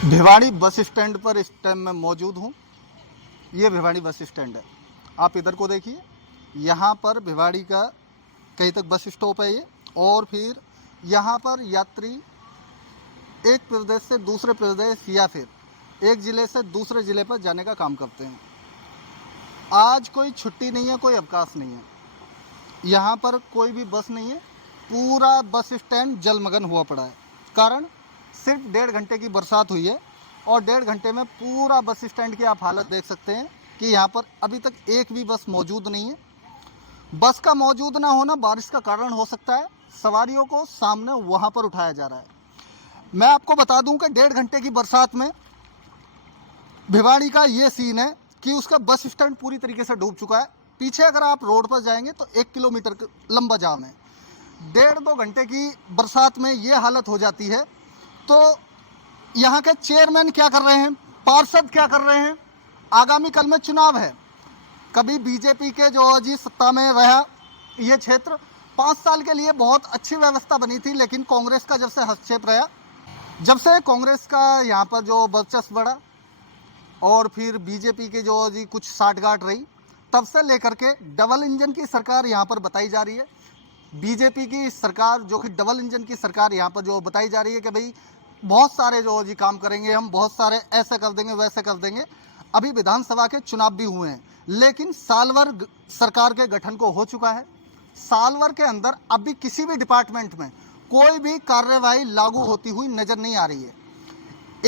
Bhiwadi bus stand पर इस time मैं मौजूद हूँ। ये भिवाड़ी बस स्टैंड है। आप इधर को देखिए, यहाँ पर भिवाड़ी का कहीं तक बस स्टॉप है ये। और फिर यहाँ पर यात्री एक प्रदेश से दूसरे प्रदेश या फिर एक ज़िले से दूसरे ज़िले पर जाने का काम करते हैं। आज कोई छुट्टी नहीं है, कोई अवकाश नहीं है। यहाँ पर कोई भी बस नहीं है। पूरा बस स्टैंड जलमग्न हुआ पड़ा है। कारण सिर्फ 1.5 घंटे की बरसात हुई है और 1.5 घंटे में पूरा बस स्टैंड की आप हालत देख सकते हैं कि यहाँ पर अभी तक एक भी बस मौजूद नहीं है। बस का मौजूद ना होना बारिश का कारण हो सकता है। सवारियों को सामने वहाँ पर उठाया जा रहा है। मैं आपको बता दूं कि 1.5 घंटे की बरसात में भिवाड़ी का ये सीन है कि उसका बस स्टैंड पूरी तरीके से डूब चुका है। पीछे अगर आप रोड पर जाएंगे तो 1 किलोमीटर लंबा जाम है। 1.5-2 घंटे की बरसात में ये हालत हो जाती है तो यहाँ के चेयरमैन क्या कर रहे हैं, पार्षद क्या कर रहे हैं। आगामी कल में चुनाव है। कभी बीजेपी के जो जी सत्ता में रहा ये क्षेत्र 5 साल के लिए बहुत अच्छी व्यवस्था बनी थी, लेकिन कांग्रेस का जब से हस्तक्षेप रहा, जब से कांग्रेस का यहाँ पर जो वर्चस्व बढ़ा और फिर बीजेपी के जो जी कुछ साठगांठ रही, तब से लेकर के डबल इंजन की सरकार यहाँ पर बताई जा रही है। बीजेपी की सरकार जो कि डबल इंजन की सरकार यहाँ पर जो बताई जा रही है कि भाई बहुत सारे जो जी काम करेंगे हम, बहुत सारे ऐसे कर देंगे वैसे कर देंगे। अभी विधानसभा के चुनाव भी हुए हैं, लेकिन साल भर सरकार के गठन को हो चुका है। साल भर के अंदर अभी किसी भी डिपार्टमेंट में कोई भी कार्यवाही लागू होती हुई नजर नहीं आ रही है।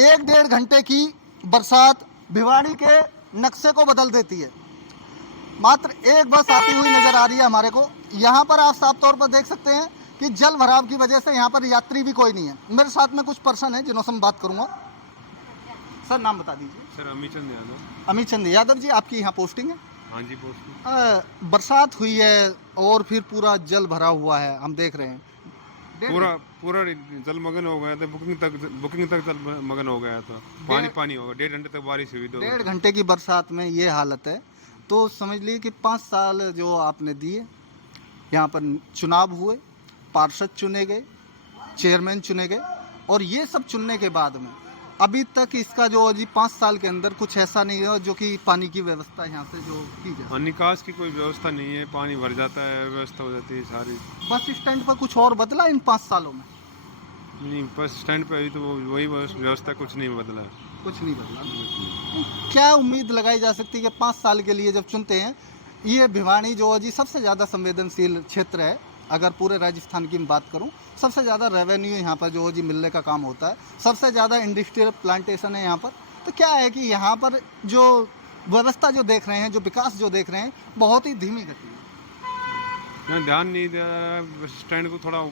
1-1.5 घंटे की बरसात भिवाड़ी के नक्शे को बदल देती है। मात्र एक बस आती हुई नजर आ रही है हमारे को। यहाँ पर आप साफ तौर पर देख सकते हैं कि जल भराव की वजह से यहाँ पर यात्री भी कोई नहीं है। मेरे साथ में कुछ पर्सन है जिन्होंने मैं बात करूंगा। सर नाम बता दीजिए। सर अमित चंद यादव। अमित चंद यादव जी, आपकी यहाँ पोस्टिंग है? हाँ जी, पोस्टिंग। बरसात हुई है और फिर पूरा जल भरा हुआ है, हम देख रहे हैं। पूरा जलमग्न हो गया था। बुकिंग तक जलमग्न हो गया था। पानी होगा। 1.5 घंटे तक बारिश हुई। 1.5 घंटे की बरसात में ये हालत है तो समझ लीजिए कि 5 साल जो आपने दिए, यहाँ पर चुनाव हुए, पार्षद चुने गए, चेयरमैन चुने गए, और ये सब चुनने के बाद में अभी तक इसका जो जी 5 साल के अंदर कुछ ऐसा नहीं है जो कि पानी की व्यवस्था यहाँ से जो की जाए। निकास की कोई व्यवस्था नहीं है। पानी भर जाता है, व्यवस्था हो जाती है सारी। बस स्टैंड पर कुछ और बदला इन 5 सालों में? नहीं, बस स्टैंड पे अभी तो वही व्यवस्था, कुछ नहीं बदला। कुछ नहीं बदला। क्या उम्मीद लगाई जा सकती है कि 5 साल के लिए जब चुनते हैं, ये भिवाड़ी जो जी सबसे ज़्यादा संवेदनशील क्षेत्र है, अगर पूरे राजस्थान की मैं बात करूं, सबसे ज़्यादा रेवेन्यू यहाँ पर जो जी मिलने का काम होता है, सबसे ज़्यादा इंडस्ट्रियल प्लांटेशन है यहाँ पर, तो क्या है कि यहाँ पर जो व्यवस्था जो देख रहे हैं, जो विकास जो देख रहे हैं, बहुत ही धीमी गति है। ध्यान नहीं दिया। बस स्टैंड को थोड़ा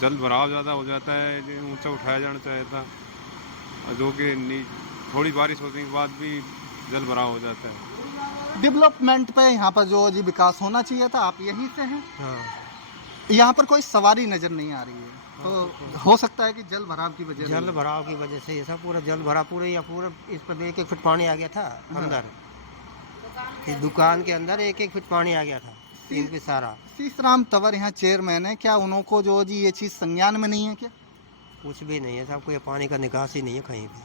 जल भराव ज़्यादा हो जाता है, ऊंचा उठाया जाना चाहिए था, जो कि थोड़ी बारिश होने के बाद भी जल भराव हो जाता है। डेवलपमेंट पे यहाँ पर जो जी विकास होना चाहिए था। आप यहीं से हैं? हाँ। यहाँ पर कोई सवारी नज़र नहीं आ रही है, तो हो सकता है कि जल भराव की वजह से ये सब पूरा जल भरा, पूरा इस पर 1-1 फुट पानी आ गया था अंदर। इस दुकान के अंदर 1-1 फुट पानी आ गया था इनकी सारा। शीशराम तंवर यहाँ चेयरमैन है, क्या उनको जो जी ये चीज़ संज्ञान में नहीं है? क्या कुछ भी नहीं है, सबको ये पानी का निकास ही नहीं है कहीं भी।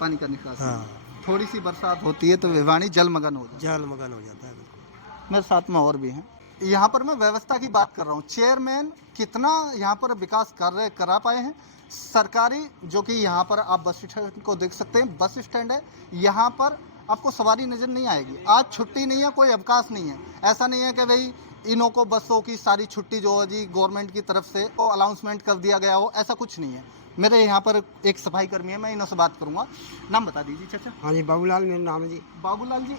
पानी का निकास? हाँ। थोड़ी सी बरसात होती है तो भिवाड़ी जलमग्न हो जाता है। जलमग्न हो जाता है बिल्कुल। मेरे साथ में और भी हैं। यहाँ पर मैं व्यवस्था की बात कर रहा हूँ। चेयरमैन कितना यहाँ पर विकास करा पाए हैं? सरकारी जो कि यहाँ पर आप बस स्टैंड को देख सकते हैं, बस स्टैंड है, यहाँ पर आपको सवारी नज़र नहीं आएगी। आज छुट्टी नहीं है, कोई अवकाश नहीं है। ऐसा नहीं है कि भाई इनों को बसों की सारी छुट्टी जो है जी गवर्नमेंट की तरफ से वो अनाउंसमेंट कर दिया गया हो, ऐसा कुछ नहीं है। मेरे यहाँ पर एक सफाई कर्मी है, मैं इन्हों से बात करूँगा। नाम बता दीजिए चाचा। हाँ जी, बाबूलाल मेरा नाम है जी। बाबूलाल जी,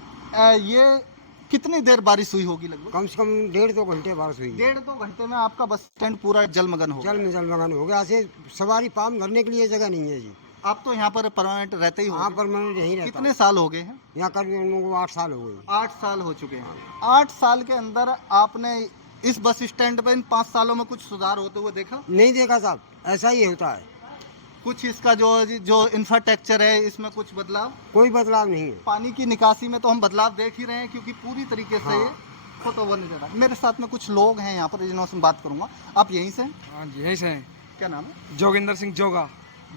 ये कितनी देर बारिश हुई होगी लगभग? कम से कम 1.5-2 घंटे बारिश हुई। 1-2 घंटे में आपका बस स्टैंड पूरा जलमग्न हो गया? जलमग्न हो गया। ऐसे सवारी पाम भरने के लिए जगह नहीं है जी। आप तो यहाँ पर परमानेंट रहते ही हो? हाँ, परमानेंट यहीं रहता। कितने साल हो गए हैं यहाँ? करीब 8 साल हो गए। 8 साल हो चुके हैं। 8 साल के अंदर आपने इस बस स्टैंड पर इन 5 सालों में कुछ सुधार होते हुए देखा? नहीं देखा साहब, ऐसा ही होता है। कुछ इसका जो इंफ्रास्ट्रक्चर है इसमें कुछ बदलाव? कोई बदलाव नहीं है। पानी की निकासी में तो हम बदलाव देख ही रहे हैं, क्योंकि पूरी तरीके से ये तो वो नहीं रहा। मेरे साथ में कुछ लोग हैं यहाँ पर जिन्होंने बात करूंगा। आप यहीं से? हाँ जी, यहीं से हैं। क्या नाम है? जोगिंदर सिंह जोगा।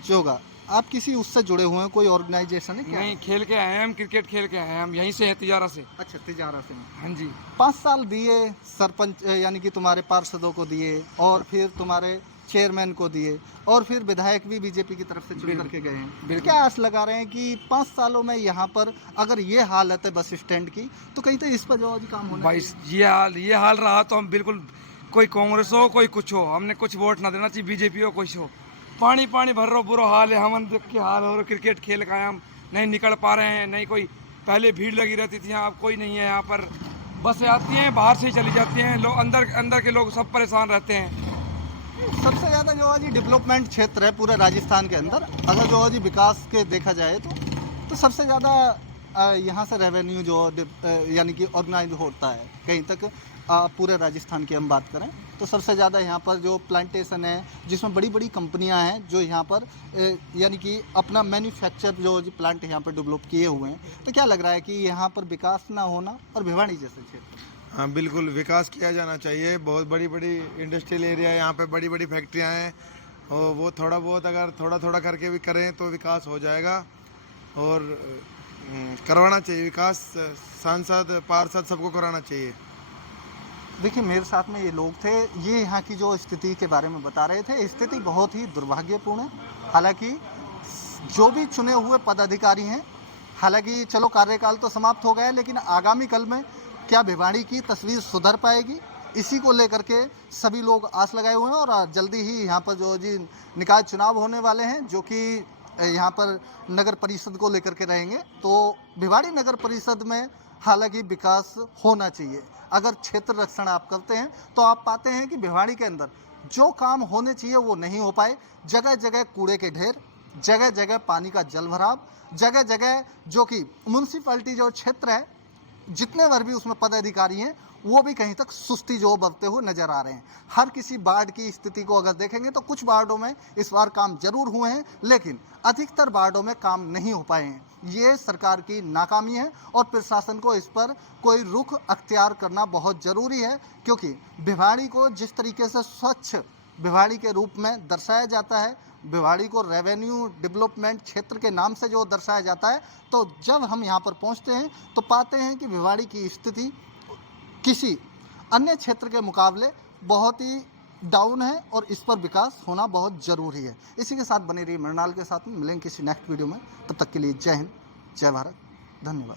जोगा। आप किसी उससे जुड़े हुए हैं, कोई ऑर्गेनाइजेशन है क्या? नहीं, खेल के आए हैं हम, क्रिकेट खेल के आए हैं हम, यहीं से है तिजारा से। अच्छा, तिजारा से। हाँ जी। 5 साल दिए सरपंच यानी कि तुम्हारे पार्षदों को दिए, और फिर तुम्हारे चेयरमैन को दिए, और फिर विधायक भी बीजेपी की तरफ से चुन बिल्कुल, करके गए हैं। बिल्कुल। क्या आस लगा रहे हैं कि 5 सालों में यहाँ पर अगर ये हालत है बस स्टैंड की, तो कहीं तो इस पर जो है काम होना भाई चाहिए। ये हाल रहा तो हम बिल्कुल, कोई कांग्रेस हो कोई कुछ हो, हमने कुछ वोट ना देना चाहिए, बीजेपी हो कुछ हो। पानी पानी भर रहा, बुरा हाल है, हम देख के हाल हो रहा, क्रिकेट खेल का हम नहीं निकल पा रहे हैं, नहीं कोई, पहले भीड़ लगी रहती थी, यहाँ अब कोई नहीं है यहाँ पर। बसें आती हैं बाहर से ही चली जाती हैं, लोग अंदर के लोग सब परेशान रहते हैं। सबसे ज़्यादा जो है जी डेवलपमेंट क्षेत्र है पूरे राजस्थान के अंदर, अगर जो है जी विकास के देखा जाए तो सबसे ज़्यादा यहाँ से रेवेन्यू जो यानी कि ऑर्गेनाइज होता है कहीं तक, पूरे राजस्थान की हम बात करें तो सबसे ज़्यादा यहाँ पर जो प्लांटेशन है, जिसमें बड़ी बड़ी कंपनियाँ हैं जो यहाँ पर यानी कि अपना मैन्युफैक्चर जो प्लांट यहाँ पर डेवलप किए हुए हैं। तो क्या लग रहा है कि यहाँ पर विकास ना होना और भिवाड़ी जैसे क्षेत्र? हाँ बिल्कुल, विकास किया जाना चाहिए। बहुत बड़ी बड़ी इंडस्ट्रियल एरिया है यहाँ पे, बड़ी बड़ी फैक्ट्रियाँ हैं, और वो थोड़ा बहुत अगर थोड़ा थोड़ा करके भी करें तो विकास हो जाएगा। और करवाना चाहिए विकास, सांसद पार्षद सबको कराना चाहिए। देखिए, मेरे साथ में ये लोग थे, ये यहाँ की जो स्थिति के बारे में बता रहे थे। स्थिति बहुत ही दुर्भाग्यपूर्ण है। हालांकि जो भी चुने हुए पदाधिकारी हैं, हालांकि चलो कार्यकाल तो समाप्त हो गया है, लेकिन आगामी कल में क्या भिवाड़ी की तस्वीर सुधर पाएगी, इसी को लेकर के सभी लोग आस लगाए हुए हैं। और जल्दी ही यहाँ पर जो जी निकाय चुनाव होने वाले हैं, जो कि यहाँ पर नगर परिषद को लेकर के रहेंगे। तो भिवाड़ी नगर परिषद में हालांकि विकास होना चाहिए। अगर क्षेत्र रक्षण आप करते हैं तो आप पाते हैं कि भिवाड़ी के अंदर जो काम होने चाहिए वो नहीं हो पाए। जगह जगह कूड़े के ढेर, जगह जगह पानी का जल भराव, जगह जगह जो कि म्यूनसिपैलिटी जो क्षेत्र है, जितने बार भी उसमें पदाधिकारी हैं वो भी कहीं तक सुस्ती जो बरतते हुए नजर आ रहे हैं। हर किसी वार्ड की स्थिति को अगर देखेंगे तो कुछ वार्डों में इस बार काम जरूर हुए हैं, लेकिन अधिकतर वार्डों में काम नहीं हो पाए हैं। ये सरकार की नाकामी है और प्रशासन को इस पर कोई रुख अख्तियार करना बहुत ज़रूरी है, क्योंकि भिवाड़ी को जिस तरीके से स्वच्छ भिवाड़ी के रूप में दर्शाया जाता है, भिवाड़ी को रेवेन्यू डेवलपमेंट क्षेत्र के नाम से जो दर्शाया जाता है, तो जब हम यहाँ पर पहुँचते हैं तो पाते हैं कि भिवाड़ी की स्थिति किसी अन्य क्षेत्र के मुकाबले बहुत ही डाउन है, और इस पर विकास होना बहुत ज़रूरी है। इसी के साथ बने रहिए मृणाल के साथ में। मिलेंगे किसी नेक्स्ट वीडियो में, तब तक के लिए जय हिंद, जय भारत, धन्यवाद।